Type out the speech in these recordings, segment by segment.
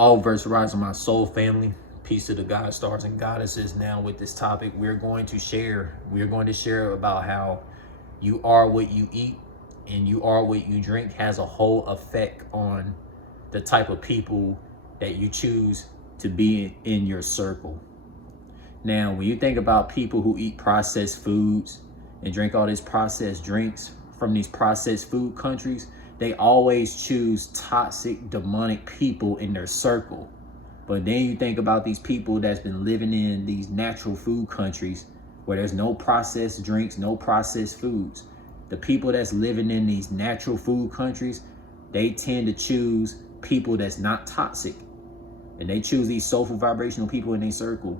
All verse rise of my soul family. Peace to the God stars and goddesses. Now with this topic, we're going to share about how you are what you eat and you are what you drink has a whole effect on the type of people that you choose to be in your circle. Now, when you think about people who eat processed foods and drink all these processed drinks from these processed food countries, they always choose toxic, demonic people in their circle. But then you think about these people that's been living in these natural food countries where there's no processed drinks, no processed foods. The people that's living in these natural food countries, they tend to choose people that's not toxic. And they choose these soulful, vibrational people in their circle.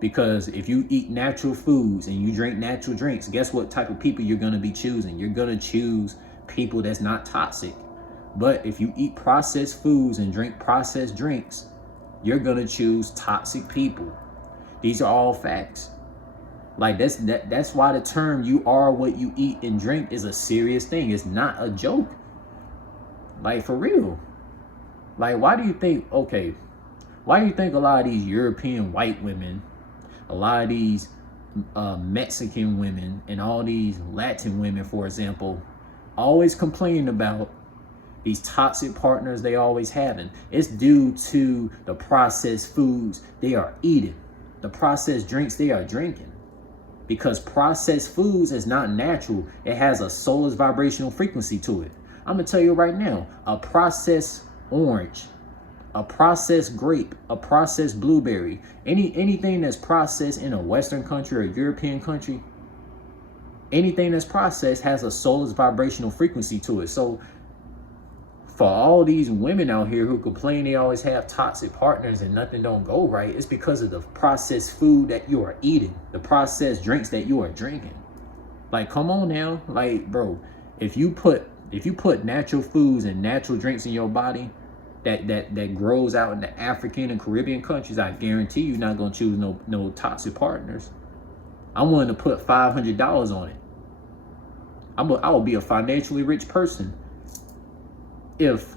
Because if you eat natural foods and you drink natural drinks, guess what type of people you're going to be choosing? You're going to choose people that's not toxic. But if you eat processed foods and drink processed drinks, you're going to choose toxic people. These are all facts. Like that's why the term "you are what you eat and drink" is a serious thing. It's not a joke. Like, for real. Like, why do you think a lot of these European white women, a lot of these Mexican women, and all these Latin women, for example, always complain about these toxic partners they always having? It's due to the processed foods they are eating, the processed drinks they are drinking. Because processed foods is not natural. It has a soulless vibrational frequency to it. I'm gonna tell you right now, a processed orange, a processed grape, a processed blueberry, anything that's processed in a Western country or a European country, anything that's processed has a soulless vibrational frequency to it. So for all these women out here who complain they always have toxic partners and nothing don't go right, it's because of the processed food that you are eating, the processed drinks that you are drinking. Like, come on now. Like, bro, if you put natural foods and natural drinks in your body that grows out in the African and Caribbean countries, I guarantee you're not gonna choose no toxic partners. I'm willing to put $500 on it. I will be a financially rich person if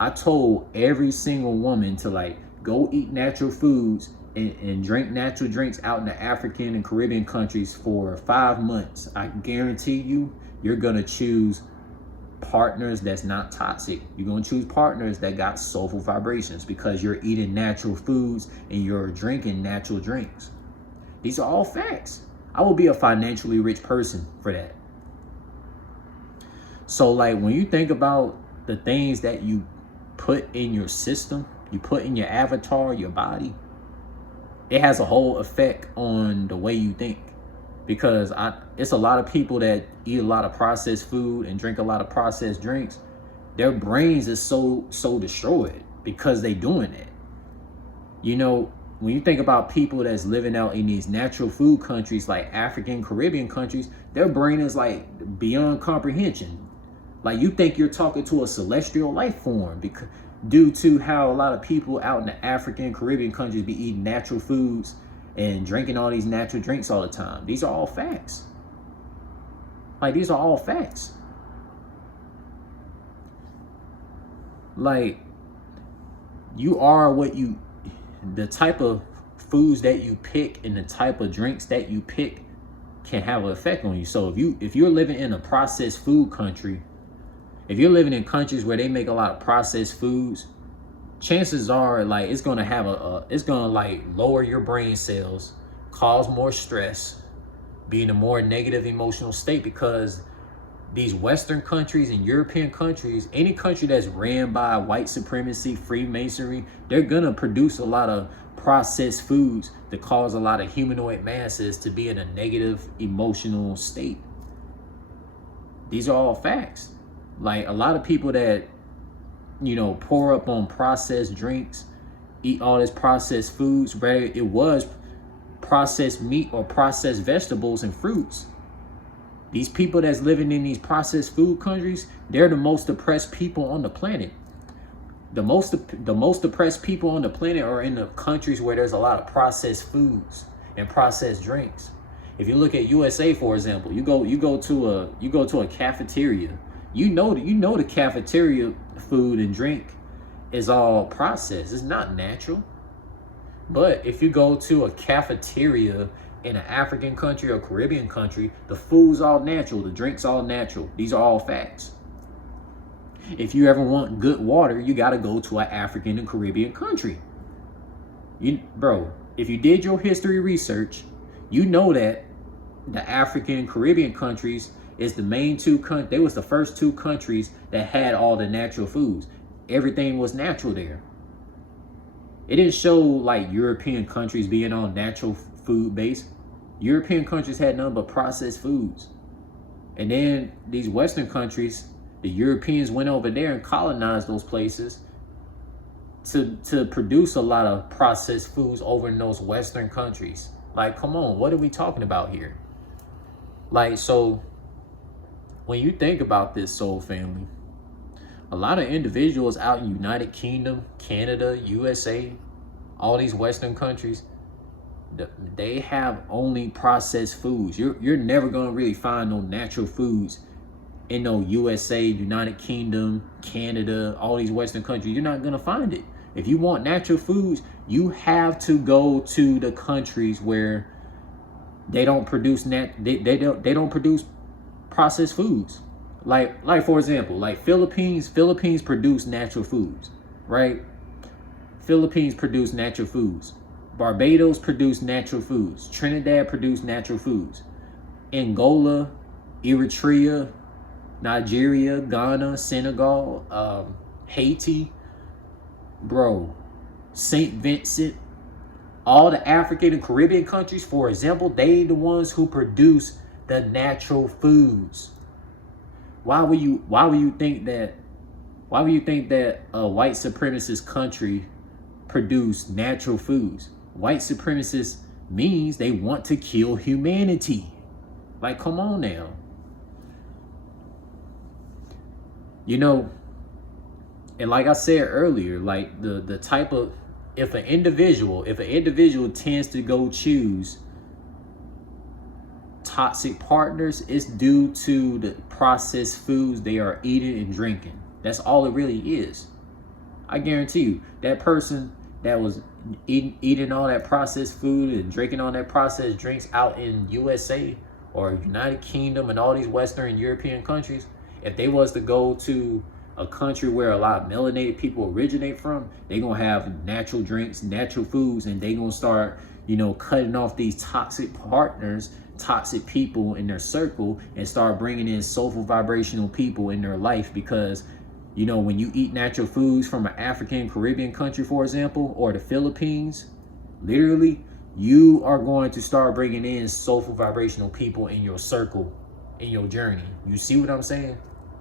I told every single woman to, like, go eat natural foods and drink natural drinks out in the African and Caribbean countries for 5 months. I guarantee you're gonna choose partners that's not toxic. You're gonna choose partners that got soulful vibrations because you're eating natural foods and you're drinking natural drinks. These are all facts. I will be a financially rich person for that. So, like, when you think about the things that you put in your system, you put in your avatar, your body, it has a whole effect on the way you think. Because it's a lot of people that eat a lot of processed food and drink a lot of processed drinks. Their brains is so destroyed because they doing it. You know, when you think about people that's living out in these natural food countries like African, Caribbean countries, their brain is like beyond comprehension. Like, you think you're talking to a celestial life form because due to how a lot of people out in the African, Caribbean countries be eating natural foods and drinking all these natural drinks all the time. These are all facts. Like, these are all facts. Like, you are what you, the type of foods that you pick and the type of drinks that you pick can have an effect on you. So if you're living in a processed food country, if you're living in countries where they make a lot of processed foods, chances are, like, it's gonna have it's gonna, like, lower your brain cells, cause more stress, be in a more negative emotional state, because these Western countries and European countries, any country that's ran by white supremacy, Freemasonry, they're gonna produce a lot of processed foods that cause a lot of humanoid masses to be in a negative emotional state. These are all facts. Like, a lot of people that, you know, pour up on processed drinks, eat all this processed foods, whether it was processed meat or processed vegetables and fruits. These people that's living in these processed food countries, they're the most depressed people on the planet. The most depressed people on the planet are in the countries where there's a lot of processed foods and processed drinks. If you look at USA, for example, you go to a cafeteria. You know the cafeteria food and drink is all processed. It's not natural. But if you go to a cafeteria in an African country or Caribbean country, the food's all natural, the drink's all natural. These are all facts. If you ever want good water, you got to go to an African and Caribbean country. Bro, if you did your history research, you know that the African and Caribbean countries is the main two countries. They was the first two countries that had all the natural foods. Everything was natural there. It didn't show like European countries being on natural food base. European countries had none but processed foods. And then these Western countries, the Europeans went over there and colonized those places to produce a lot of processed foods over in those Western countries. Like, come on, what are we talking about here? Like, so when you think about this, soul family, a lot of individuals out in United Kingdom, Canada, USA, all these Western countries, they have only processed foods. You're never gonna really find no natural foods in no USA, United Kingdom, Canada, all these Western countries. You're not gonna find it. If you want natural foods, you have to go to the countries where they don't produce they don't produce processed foods. Like for example, like Philippines produce natural foods, right? Philippines produce natural foods. Barbados produce natural foods. Trinidad produce natural foods. Angola, Eritrea, Nigeria, Ghana, Senegal, Haiti, bro, St. Vincent, all the African and Caribbean countries, for example, they the ones who produce the natural foods. Why would you think that a white supremacist country produce natural foods? White supremacist means they want to kill humanity. Like, come on now. You know, and like I said earlier, like the type of, if an individual tends to go choose toxic partners, it's due to the processed foods they are eating and drinking. That's all it really is. I guarantee you, that person that was eating all that processed food and drinking all that processed drinks out in USA or United Kingdom and all these Western and European countries, if they was to go to a country where a lot of melanated people originate from, they gonna have natural drinks, natural foods, and they gonna start, cutting off these toxic partners, toxic people in their circle, and start bringing in soulful vibrational people in their life. Because when you eat natural foods from an African Caribbean country, for example, or the Philippines, literally you are going to start bringing in soulful vibrational people in your circle, in your journey. You see what I'm saying?